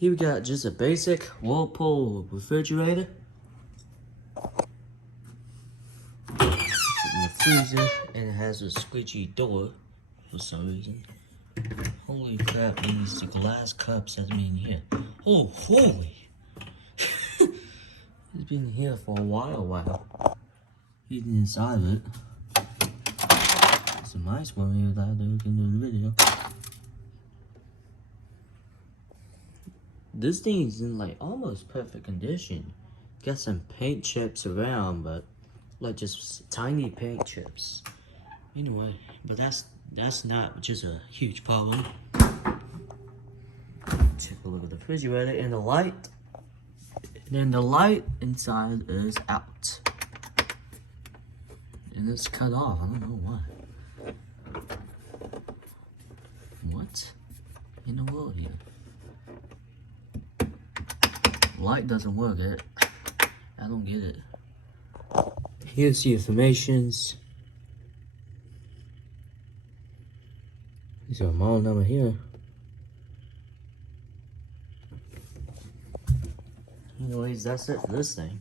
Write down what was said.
Here we got just a basic Whirlpool refrigerator. In the freezer, and it has a squishy door for some reason. Holy crap, these glass cups has been here. Oh, holy! It's been here for a while. Eating inside of it. It's a nice one here that I can do the video. This thing is in like almost perfect condition. Got some paint chips around, but like just tiny paint chips. Anyway, but that's not just a huge problem. Take a look at the refrigerator and the light. And then the light inside is out. And it's cut off. I don't know why. What in the world here? Light doesn't work. I don't get it. Here's the informations. There's a model number here. Anyways, that's it for this thing.